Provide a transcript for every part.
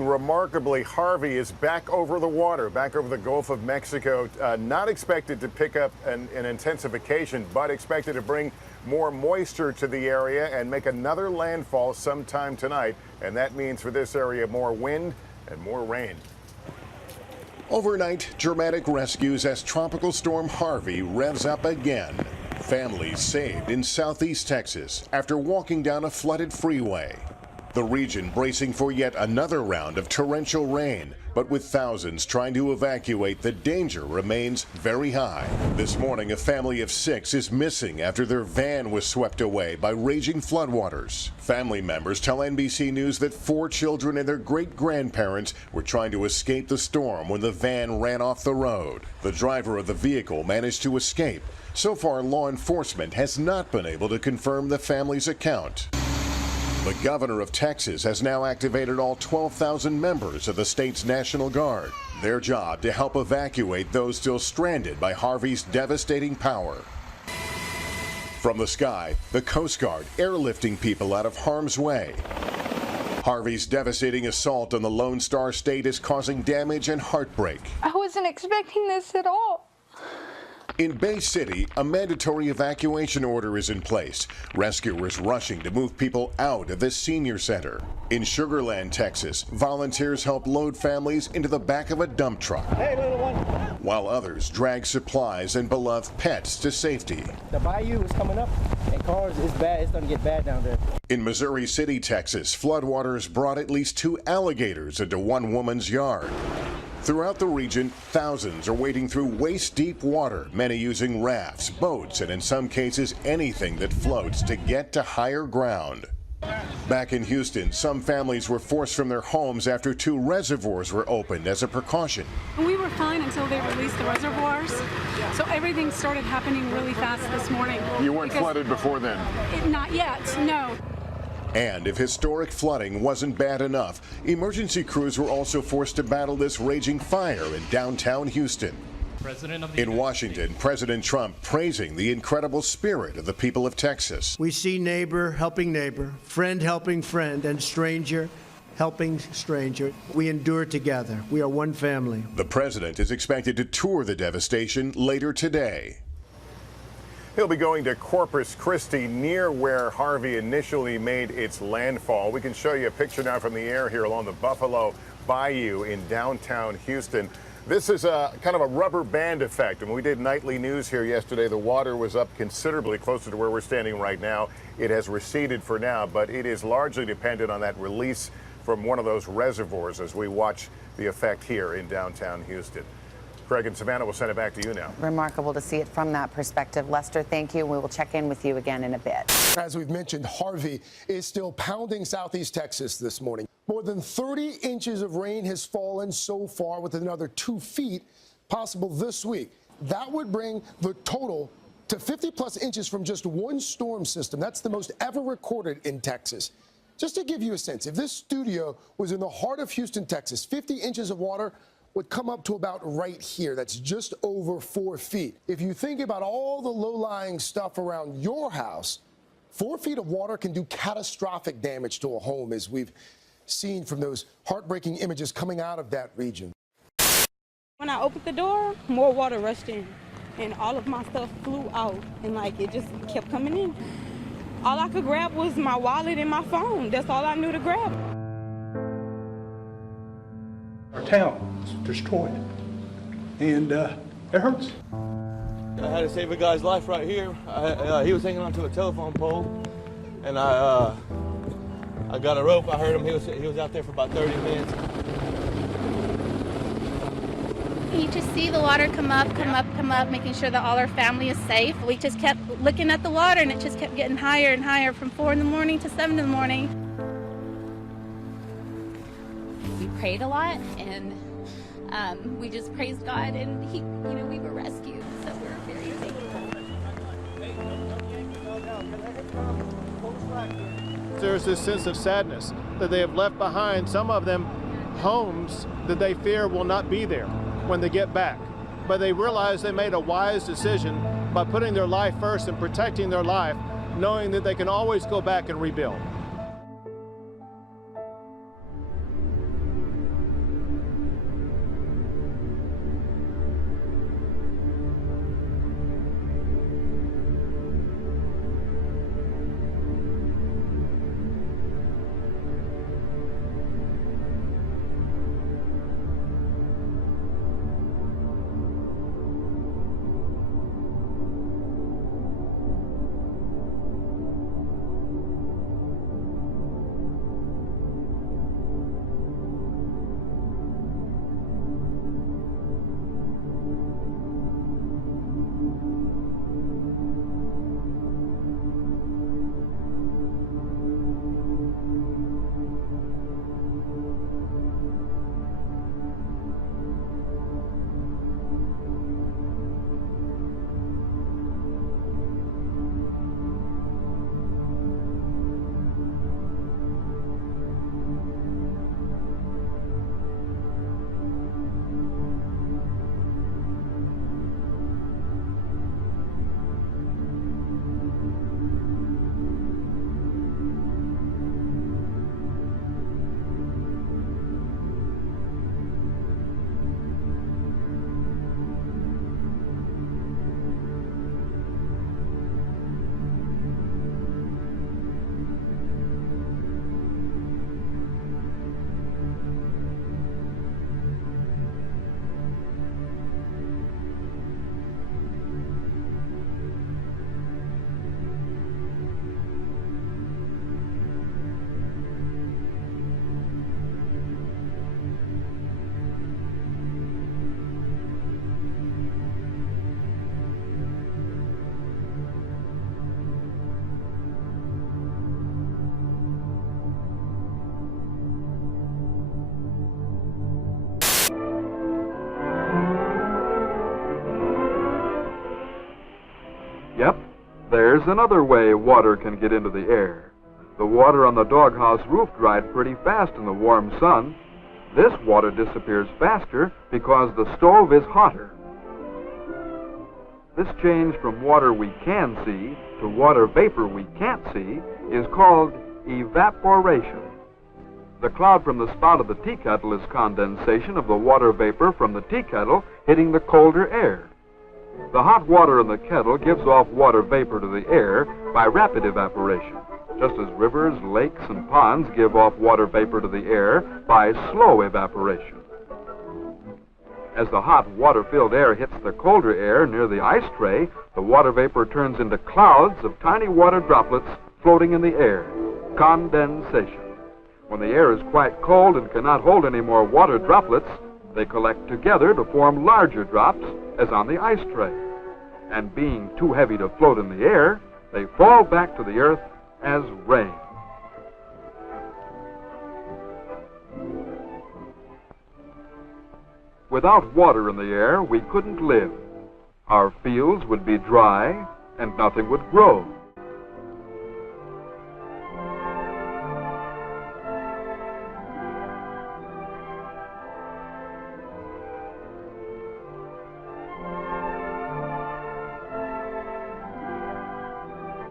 Remarkably, Harvey is back over the water, back over the Gulf of Mexico. Not expected to pick up an intensification, but expected to bring more moisture to the area and make another landfall sometime tonight. And that means for this area more wind and more rain. Overnight, dramatic rescues as Tropical Storm Harvey revs up again. Families saved in southeast Texas after walking down a flooded freeway. The region bracing for yet another round of torrential rain, but with thousands trying to evacuate, the danger remains very high. This morning, a family of 6 is missing after their van was swept away by raging floodwaters. Family members tell NBC News that 4 children and their great-grandparents were trying to escape the storm when the van ran off the road. The driver of the vehicle managed to escape. So far, law enforcement has not been able to confirm the family's account. The governor of Texas has now activated all 12,000 members of the state's National Guard. Their job to help evacuate those still stranded by Harvey's devastating power. From the sky, the Coast Guard airlifting people out of harm's way. Harvey's devastating assault on the Lone Star State is causing damage and heartbreak. I wasn't expecting this at all. In Bay City, a mandatory evacuation order is in place. Rescuers rushing to move people out of the senior center. In Sugar Land, Texas, volunteers help load families into the back of a dump truck. Hey, little one. While others drag supplies and beloved pets to safety. The bayou is coming up, and cars is bad. It's going to get bad down there. In Missouri City, Texas, floodwaters brought at least 2 alligators into one woman's yard. Throughout the region, thousands are wading through waist-deep water, many using rafts, boats, and in some cases, anything that floats to get to higher ground. Back in Houston, some families were forced from their homes after 2 reservoirs were opened as a precaution. We were fine until they released the reservoirs, so everything started happening really fast this morning. You weren't flooded before then? Not yet, no. And if historic flooding wasn't bad enough, emergency crews were also forced to battle this raging fire in downtown Houston. In Washington, President Trump praising the incredible spirit of the people of Texas. We see neighbor helping neighbor, friend helping friend, and stranger helping stranger. We endure together. We are one family. The president is expected to tour the devastation later today. He'll be going to Corpus Christi, near where Harvey initially made its landfall. We can show you a picture now from the air here along the Buffalo Bayou in downtown Houston. This is a kind of a rubber band effect. When we did nightly news here yesterday, the water was up considerably closer to where we're standing right now. It has receded for now, but it is largely dependent on that release from one of those reservoirs as we watch the effect here in downtown Houston. Craig and Savannah, will send it back to you now. Remarkable to see it from that perspective. Lester, thank you. We will check in with you again in a bit. As we've mentioned, Harvey is still pounding southeast Texas this morning. More than 30 inches of rain has fallen so far, with another 2 feet possible this week. That would bring the total to 50+ inches from just one storm system. That's the most ever recorded in Texas. Just to give you a sense, if this studio was in the heart of Houston, Texas, 50 inches of water would come up to about right here. That's just over 4 feet. If you think about all the low-lying stuff around your house, 4 feet of water can do catastrophic damage to a home, as we've seen from those heartbreaking images coming out of that region. When I opened the door, more water rushed in, and all of my stuff flew out, and it just kept coming in. All I could grab was my wallet and my phone. That's all I knew to grab. Our town is destroyed, and it hurts. I had to save a guy's life right here. He was hanging onto a telephone pole, and I got a rope. I heard him. He was out there for about 30 minutes. You just see the water come up, making sure that all our family is safe. We just kept looking at the water, and it just kept getting higher and higher from 4 in the morning to 7 in the morning. We prayed a lot, and we just praised God, and we were rescued, so we're very thankful. There's this sense of sadness that they have left behind, some of them, homes that they fear will not be there when they get back. but they realized they made a wise decision by putting their life first and protecting their life, knowing that they can always go back and rebuild. Yep, there's another way water can get into the air. The water on the doghouse roof dried pretty fast in the warm sun. This water disappears faster because the stove is hotter. This change from water we can see to water vapor we can't see is called evaporation. The cloud from the spout of the tea kettle is condensation of the water vapor from the tea kettle hitting the colder air. The hot water in the kettle gives off water vapor to the air by rapid evaporation, just as rivers, lakes, and ponds give off water vapor to the air by slow evaporation. As the hot water-filled air hits the colder air near the ice tray, the water vapor turns into clouds of tiny water droplets floating in the air, condensation. When the air is quite cold and cannot hold any more water droplets, they collect together to form larger drops, as on the ice tray. And being too heavy to float in the air, they fall back to the earth as rain. Without water in the air, we couldn't live. Our fields would be dry, and nothing would grow.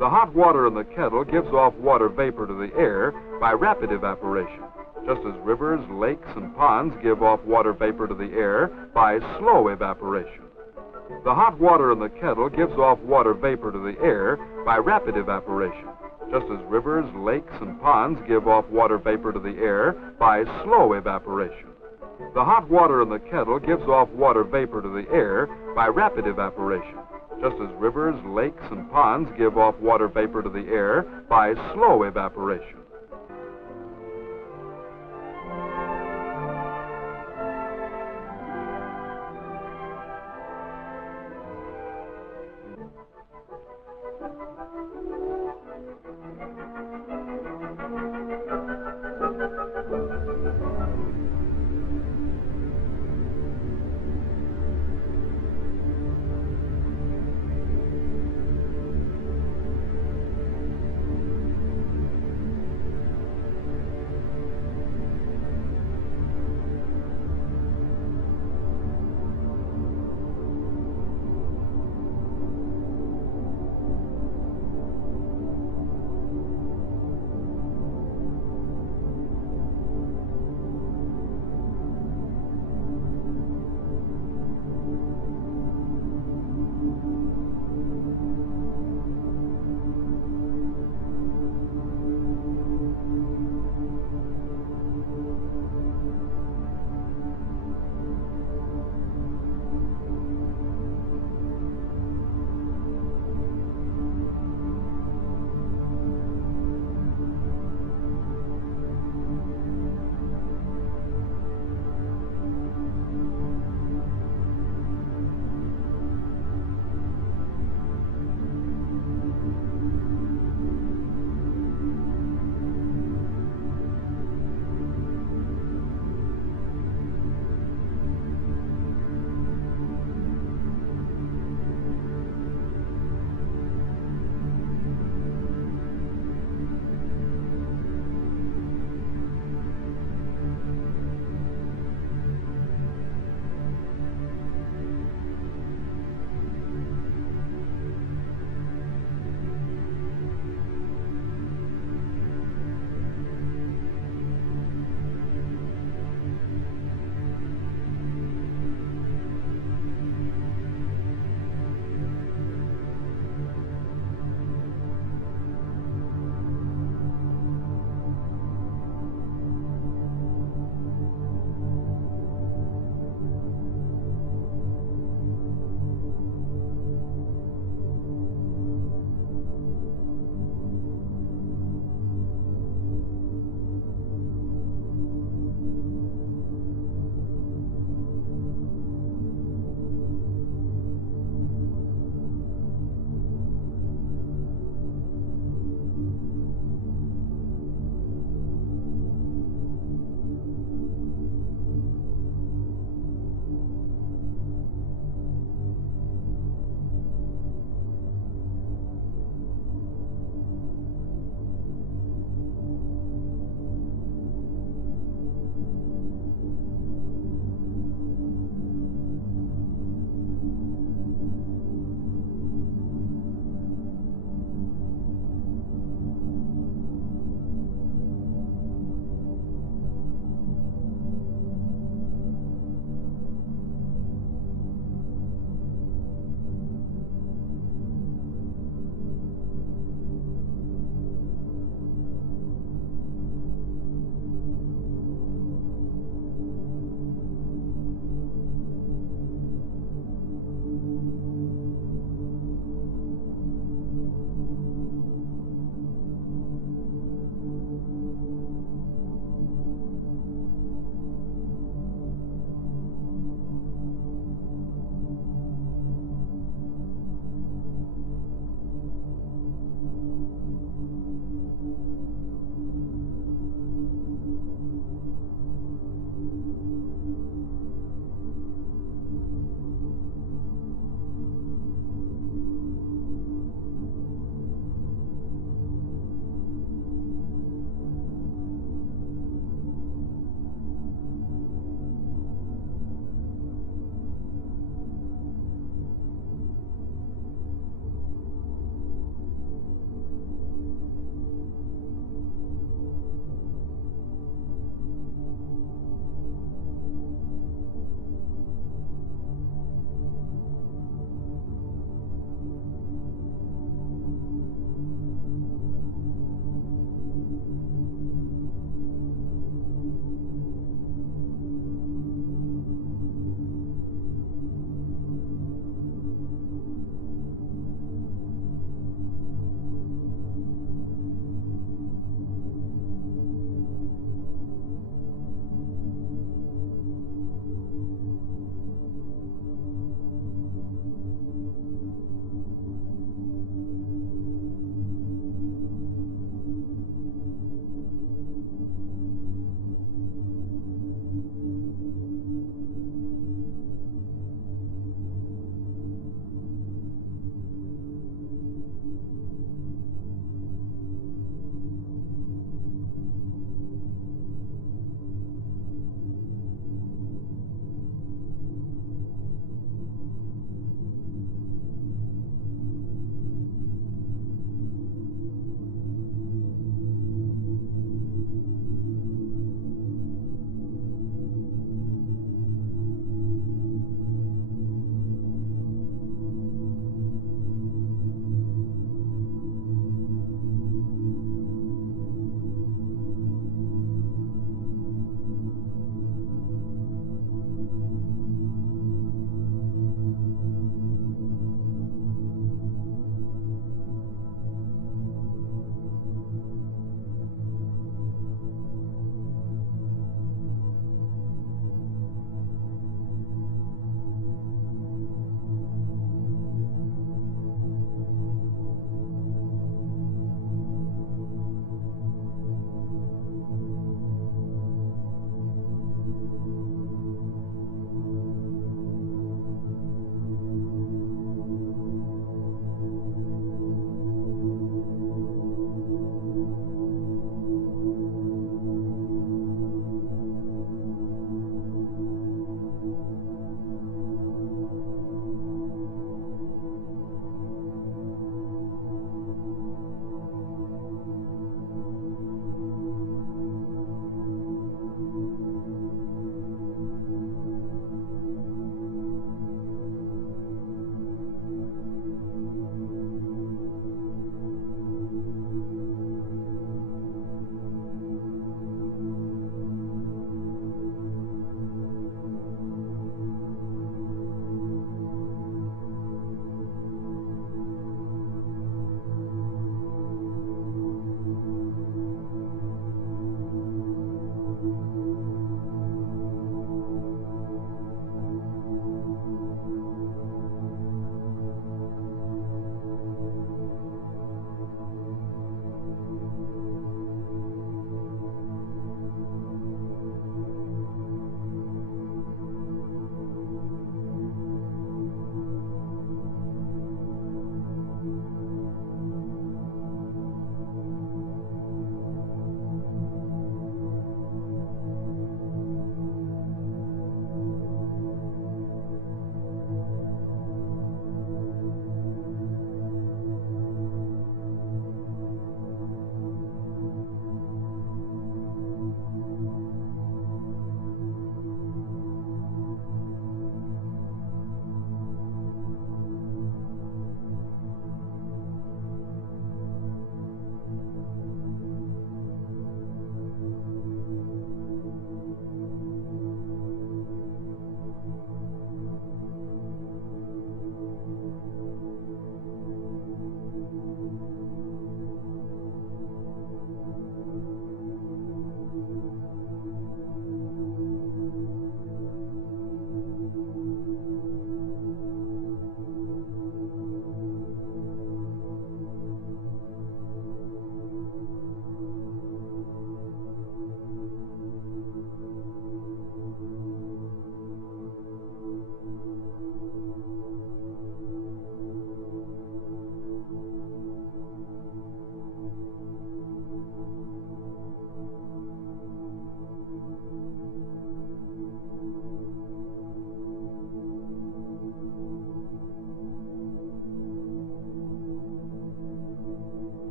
The hot water in the kettle gives off water vapor to the air by rapid evaporation, just as rivers, lakes, and ponds give off water vapor to the air by slow evaporation. The hot water in the kettle gives off water vapor to the air by rapid evaporation, just as rivers, lakes, and ponds give off water vapor to the air by slow evaporation. The hot water in the kettle gives off water vapor to the air by rapid evaporation, just as rivers, lakes, and ponds give off water vapor to the air by slow evaporation.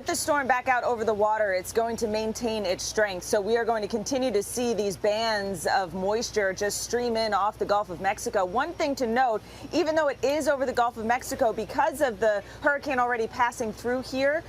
with the storm back out over the water, it's going to maintain its strength. So we are going to continue to see these bands of moisture just stream in off the Gulf of Mexico. One thing to note, even though it is over the Gulf of Mexico, because of the hurricane already passing through here,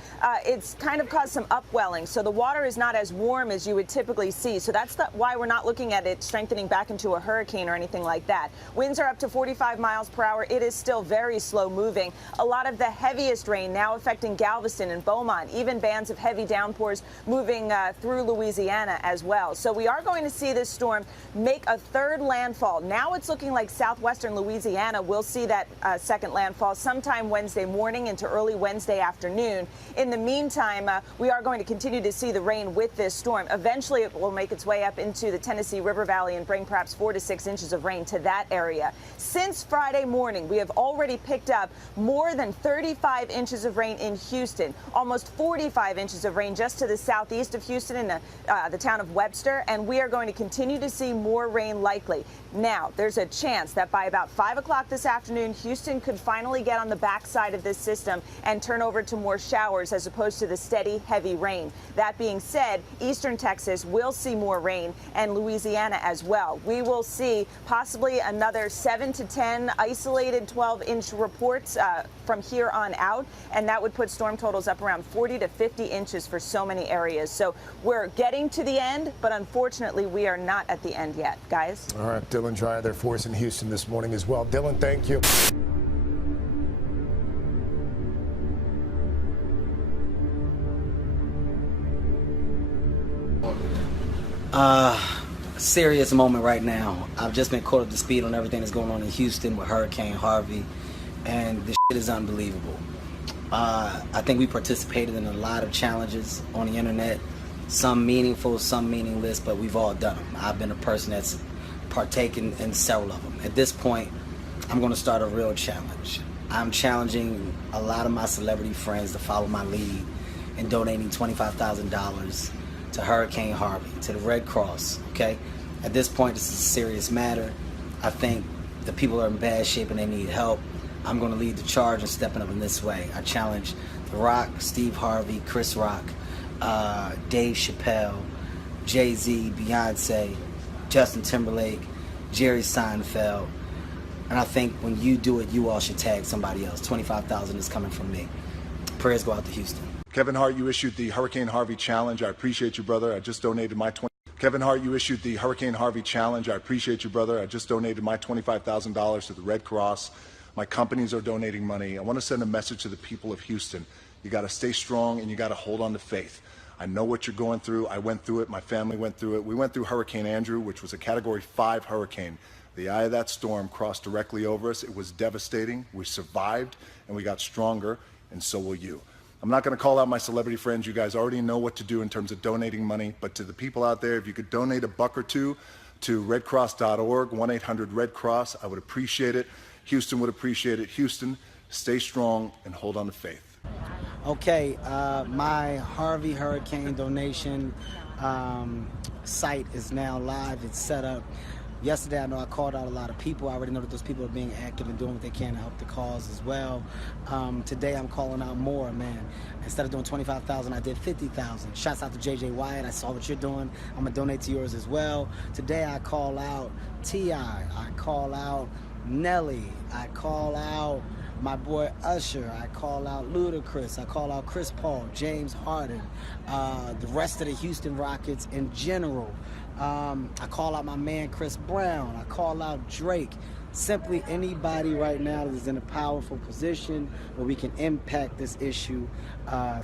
it's kind of caused some upwelling. So the water is not as warm as you would typically see. So that's why we're not looking at it strengthening back into a hurricane or anything like that. Winds are up to 45 miles per hour. It is still very slow moving. A lot of the heaviest rain now affecting Galveston and Beaumont, even bands of heavy downpours moving through Louisiana as well. So we are going to see this storm make a third landfall. Now it's looking like southwestern Louisiana will see that second landfall sometime Wednesday morning into early Wednesday afternoon. In the meantime, we are going to continue to see the rain with this storm. Eventually, it will make its way up into the Tennessee River Valley and bring perhaps 4 to 6 inches of rain to that area. Since Friday morning, we have already picked up more than 35 inches of rain in Houston, almost 45 inches of rain just to the southeast of Houston in the town of Webster, and we are going to continue to see more rain likely. Now, there's a chance that by about 5 o'clock this afternoon, Houston could finally get on the backside of this system and turn over to more showers as opposed to the steady, heavy rain. That being said, eastern Texas will see more rain, and Louisiana as well. We will see possibly another 7 to 10 isolated 12-inch reports from here on out, and that would put storm totals up around 40 to 50 inches for so many areas. So we're getting to the end, but unfortunately, we are not at the end yet, guys. All right, Dylan Dreyer there for us in Houston this morning as well. Dylan, thank you. Serious moment right now. I've just been caught up to speed on everything that's going on in Houston with Hurricane Harvey, and this shit is unbelievable. I think we participated in a lot of challenges on the internet, some meaningful, some meaningless, but we've all done them. I've been a person that's partaken in several of them. At this point, I'm going to start a real challenge. I'm challenging a lot of my celebrity friends to follow my lead in donating $25,000 to Hurricane Harvey, to the Red Cross, okay? At this point, this is a serious matter. I think the people are in bad shape and they need help. I'm going to lead the charge and stepping up in this way. I challenge The Rock, Steve Harvey, Chris Rock, Dave Chappelle, Jay-Z, Beyonce, Justin Timberlake, Jerry Seinfeld. And I think when you do it, you all should tag somebody else. $25,000 is coming from me. Prayers go out to Houston. Kevin Hart, you issued the Hurricane Harvey Challenge. I appreciate you, brother. I just donated my Kevin Hart, you issued the Hurricane Harvey Challenge. I appreciate you, brother. I just donated my $25,000 to the Red Cross. My companies are donating money. I want to send a message to the people of Houston. You got to stay strong and you got to hold on to faith. I know what you're going through. I went through it. My family went through it. We went through Hurricane Andrew, which was a Category 5 hurricane. The eye of that storm crossed directly over us. It was devastating. We survived and we got stronger, and so will you. I'm not going to call out my celebrity friends. You guys already know what to do in terms of donating money. But to the people out there, if you could donate $1 or $2 to redcross.org, 1-800-RED-CROSS, I would appreciate it. Houston would appreciate it. Houston, stay strong and hold on to faith. Okay, my Harvey Hurricane donation site is now live. It's set up. Yesterday, I know I called out a lot of people. I already know that those people are being active and doing what they can to help the cause as well. Today, I'm calling out more, man. Instead of doing $25,000, I did $50,000. Shouts out to JJ Wyatt. I saw what you're doing. I'm going to donate to yours as well. Today, I call out T.I. I call out Nelly. I call out my boy Usher. I call out Ludacris. I call out Chris Paul, James Harden, the rest of the Houston Rockets in general. I call out my man Chris Brown. I call out Drake. Simply anybody right now that is in a powerful position where we can impact this issue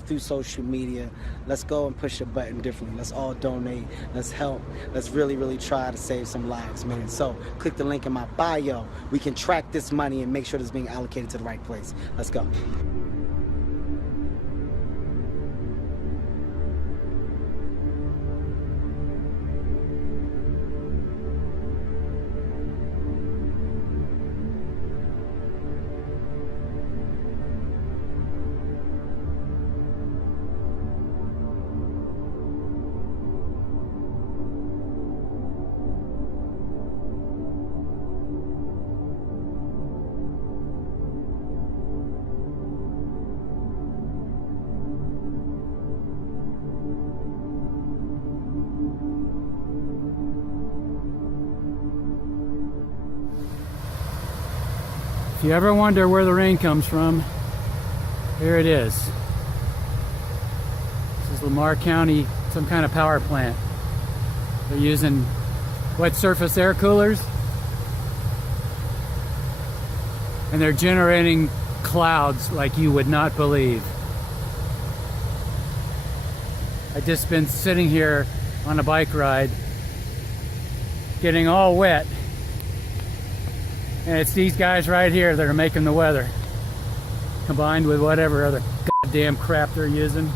through social media. Let's go and push a button differently. Let's all donate. Let's help. Let's really, really try to save some lives, man. So click the link in my bio. We can track this money and make sure it's being allocated to the right place. Let's go. If you ever wonder where the rain comes from, here it is. This is Lamar County, some kind of power plant. They're using wet surface air coolers, and they're generating clouds like you would not believe. I've just been sitting here on a bike ride, getting all wet. And it's these guys right here that are making the weather, combined with whatever other goddamn crap they're using.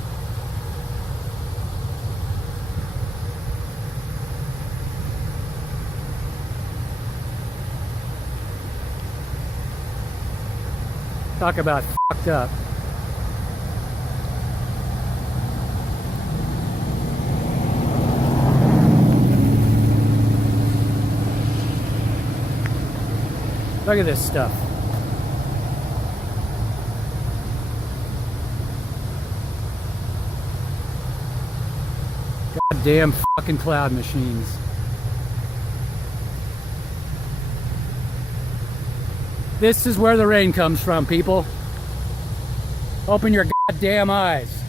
Talk about fucked up. Look at this stuff. Goddamn fucking cloud machines. This is where the rain comes from, people. Open your goddamn eyes.